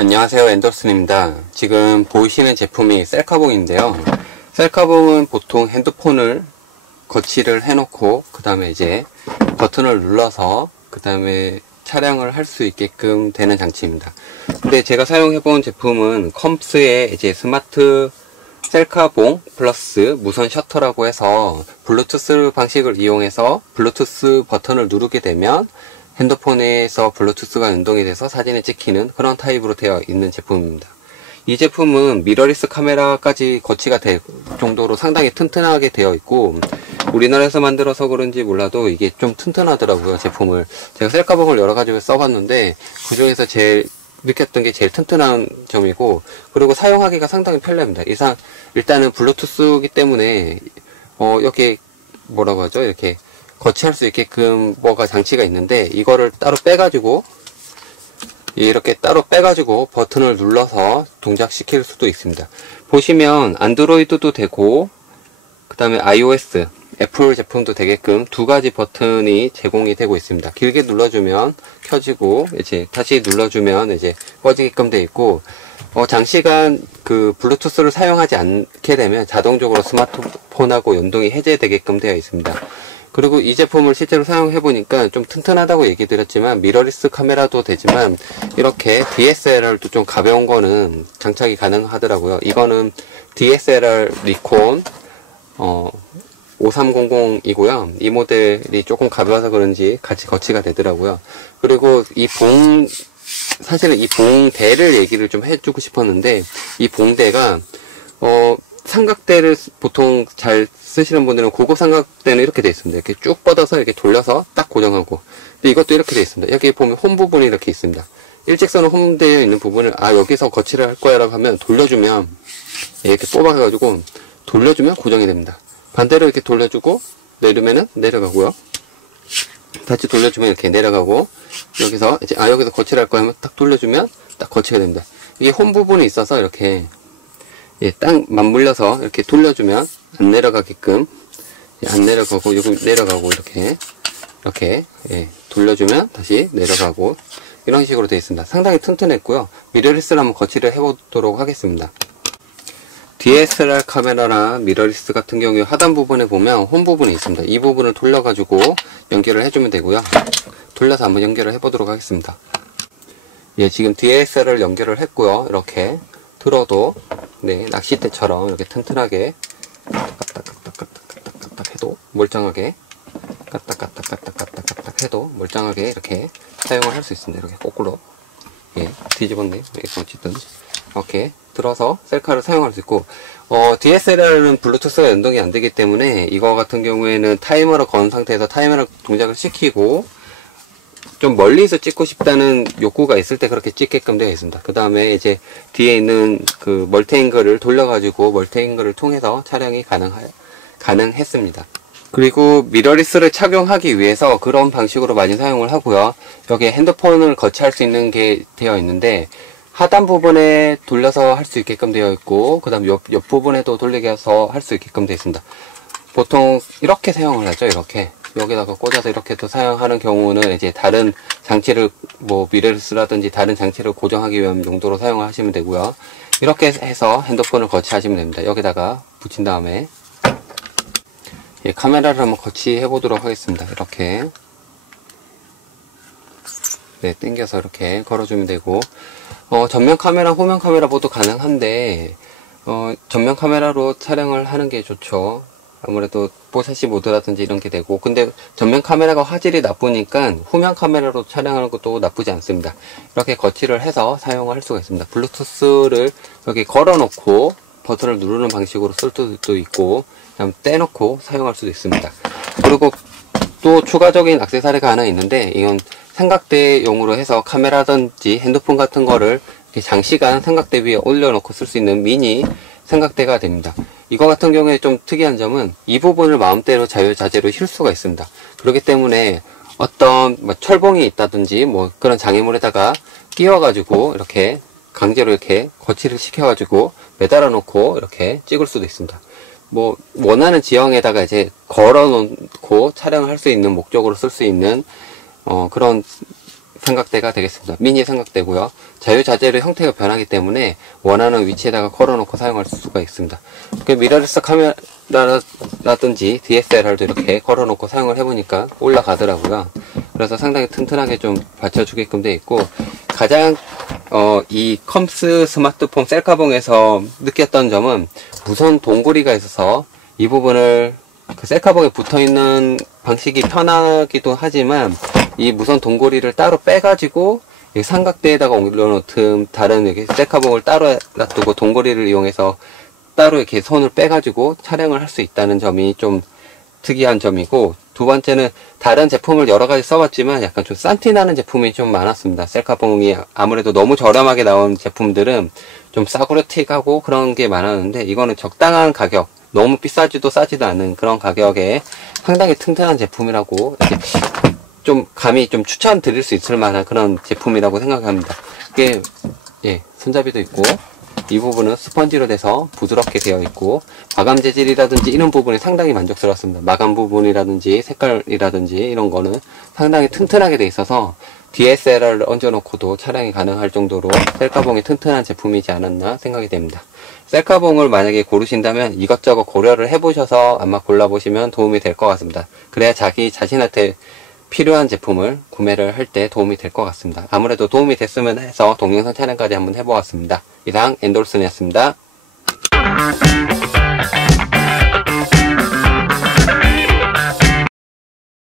안녕하세요, 앤더슨입니다. 지금 보이시는 제품이 셀카봉인데요. 셀카봉은 보통 핸드폰을 거치를 해놓고 그 다음에 이제 버튼을 눌러서 그 다음에 촬영을 할 수 있게끔 되는 장치입니다. 근데 제가 사용해본 제품은 컴스의 이제 스마트 셀카봉 플러스 무선 셔터라고 해서 블루투스 방식을 이용해서 블루투스 버튼을 누르게 되면 핸드폰에서 블루투스가 연동이 돼서 사진을 찍히는 그런 타입으로 되어 있는 제품입니다. 이 제품은 미러리스 카메라까지 거치가 될 정도로 상당히 튼튼하게 되어 있고, 우리나라에서 만들어서 그런지 몰라도 이게 좀 튼튼하더라고요, 제품을. 제가 셀카봉을 여러 가지 써봤는데 그 중에서 제일 느꼈던 게 제일 튼튼한 점이고, 그리고 사용하기가 상당히 편리합니다. 일단은 블루투스이기 때문에 이렇게 뭐라고 하죠, 이렇게 거치할 수 있게끔 뭐가 장치가 있는데, 이거를 따로 빼가지고 이렇게 따로 빼가지고 버튼을 눌러서 동작시킬 수도 있습니다. 보시면 안드로이드도 되고 그 다음에 iOS, 애플 제품도 되게끔 두 가지 버튼이 제공이 되고 있습니다. 길게 눌러주면 켜지고 이제 다시 눌러주면 이제 꺼지게끔 되어 있고, 장시간 그 블루투스를 사용하지 않게 되면 자동적으로 스마트폰하고 연동이 해제되게끔 되어 있습니다. 그리고 이 제품을 실제로 사용해 보니까 좀 튼튼하다고 얘기 드렸지만 미러리스 카메라도 되지만 이렇게 DSLR도 좀 가벼운 거는 장착이 가능하더라고요. 이거는 DSLR 니콘 5300이고요. 이 모델이 조금 가벼워서 그런지 같이 거치가 되더라고요. 그리고 사실은 이 봉대를 얘기를 좀 해주고 싶었는데, 이 봉대가 삼각대를 보통 잘 쓰시는 분들은 고급 삼각대는 이렇게 되어 있습니다. 이렇게 쭉 뻗어서 이렇게 돌려서 딱 고정하고. 근데 이것도 이렇게 되어 있습니다. 여기 보면 홈 부분이 이렇게 있습니다. 일직선으로 홈되어 있는 부분을 여기서 거치를 할 거야 라고 하면 돌려주면 이렇게 뽑아가지고 돌려주면 고정이 됩니다. 반대로 이렇게 돌려주고 내리면은 내려가고요. 다시 돌려주면 이렇게 내려가고, 여기서 이제 여기서 거치를 할 거야 하면 딱 돌려주면 딱 거치가 됩니다. 이게 홈 부분이 있어서 이렇게 딱 맞물려서 이렇게 돌려주면 안 내려가게끔, 안 내려가고 여기 내려가고 이렇게 돌려주면 다시 내려가고, 이런 식으로 되어 있습니다. 상당히 튼튼했고요. 미러리스를 한번 거치를 해보도록 하겠습니다. DSLR 카메라나 미러리스 같은 경우에 하단 부분에 보면 홈 부분이 있습니다. 이 부분을 돌려가지고 연결을 해주면 되고요. 돌려서 한번 연결을 해보도록 하겠습니다. 지금 DSLR 연결을 했고요. 이렇게 들어도 낚싯대처럼 이렇게 튼튼하게 까딱까딱까딱까딱 해도 멀쩡하게 까딱까딱까딱까딱 해도 멀쩡하게 이렇게 사용을 할 수 있습니다. 이렇게 거꾸로 뒤집었네요. 어쨌든 이렇게 들어서 셀카를 사용할 수 있고, DSLR은 블루투스가 연동이 안 되기 때문에 이거 같은 경우에는 타이머를 건 상태에서 타이머를 동작을 시키고 좀 멀리서 찍고 싶다는 욕구가 있을 때 그렇게 찍게끔 되어 있습니다. 그 다음에 이제 뒤에 있는 그 멀티앵글을 돌려가지고 멀티앵글을 통해서 촬영이 가능했습니다. 그리고 미러리스를 착용하기 위해서 그런 방식으로 많이 사용을 하고요. 여기에 핸드폰을 거치할 수 있는 게 되어 있는데, 하단 부분에 돌려서 할 수 있게끔 되어 있고, 그 다음 옆 부분에도 돌리게 해서 할 수 있게끔 되어 있습니다. 보통 이렇게 사용을 하죠. 이렇게 여기다가 꽂아서 이렇게 또 사용하는 경우는 이제 다른 장치를 미러리스라든지 다른 장치를 고정하기 위한 용도로 사용을 하시면 되고요. 이렇게 해서 핸드폰을 거치하시면 됩니다. 여기다가 붙인 다음에 카메라를 한번 거치해 보도록 하겠습니다. 이렇게 당겨서 이렇게 걸어주면 되고, 전면 카메라, 후면 카메라 모두 가능한데 전면 카메라로 촬영을 하는 게 좋죠. 아무래도 뽀샤시 모드라든지 이런 게 되고, 근데 전면 카메라가 화질이 나쁘니까 후면 카메라로 촬영하는 것도 나쁘지 않습니다. 이렇게 거치를 해서 사용을 할 수가 있습니다. 블루투스를 여기 걸어 놓고 버튼을 누르는 방식으로 쓸 수도 있고, 그냥 떼놓고 사용할 수도 있습니다. 그리고 또 추가적인 액세서리가 하나 있는데, 이건 삼각대용으로 해서 카메라든지 핸드폰 같은 거를 이렇게 장시간 삼각대 위에 올려놓고 쓸 수 있는 미니 삼각대가 됩니다. 이거 같은 경우에 좀 특이한 점은 이 부분을 마음대로 자유자재로 휠 수가 있습니다. 그렇기 때문에 어떤 철봉이 있다든지 그런 장애물에다가 끼워가지고 이렇게 강제로 이렇게 거치를 시켜가지고 매달아 놓고 이렇게 찍을 수도 있습니다. 원하는 지형에다가 이제 걸어 놓고 촬영을 할 수 있는 목적으로 쓸 수 있는 그런 삼각대가 되겠습니다. 미니 삼각대고요. 자유자재로 형태가 변하기 때문에 원하는 위치에다가 걸어놓고 사용할 수가 있습니다. 미러리스 카메라라든지 DSLR도 이렇게 걸어놓고 사용을 해보니까 올라가더라고요. 그래서 상당히 튼튼하게 좀 받쳐주게끔 되어 있고, 가장 이 컴스 스마트폰 셀카봉에서 느꼈던 점은 무선 동고리가 있어서 이 부분을 그 셀카봉에 붙어있는 방식이 편하기도 하지만 이 무선 동고리를 따로 빼가지고 이 삼각대에다가 올려놓든 다른 여기 셀카봉을 따로 놔두고 동고리를 이용해서 따로 이렇게 손을 빼가지고 촬영을 할 수 있다는 점이 좀 특이한 점이고, 두 번째는 다른 제품을 여러 가지 써봤지만 약간 좀 싼티 나는 제품이 좀 많았습니다. 셀카봉이 아무래도 너무 저렴하게 나온 제품들은 좀 싸구려틱하고 그런 게 많았는데, 이거는 적당한 가격, 너무 비싸지도 싸지도 않은 그런 가격에 상당히 튼튼한 제품이라고 이렇게 좀 감히 좀 추천드릴 수 있을 만한 그런 제품이라고 생각합니다. 이게 손잡이도 있고, 이 부분은 스펀지로 돼서 부드럽게 되어 있고, 마감 재질이라든지 이런 부분이 상당히 만족스럽습니다. 마감 부분이라든지 색깔이라든지 이런 거는 상당히 튼튼하게 되어 있어서 DSLR을 얹어놓고도 촬영이 가능할 정도로 셀카봉이 튼튼한 제품이지 않았나 생각이 됩니다. 셀카봉을 만약에 고르신다면 이것저것 고려를 해보셔서 아마 골라보시면 도움이 될 것 같습니다. 그래야 자기 자신한테 필요한 제품을 구매를 할 때 도움이 될 것 같습니다. 아무래도 도움이 됐으면 해서 동영상 촬영까지 한번 해보았습니다. 이상 엔돌슨이었습니다.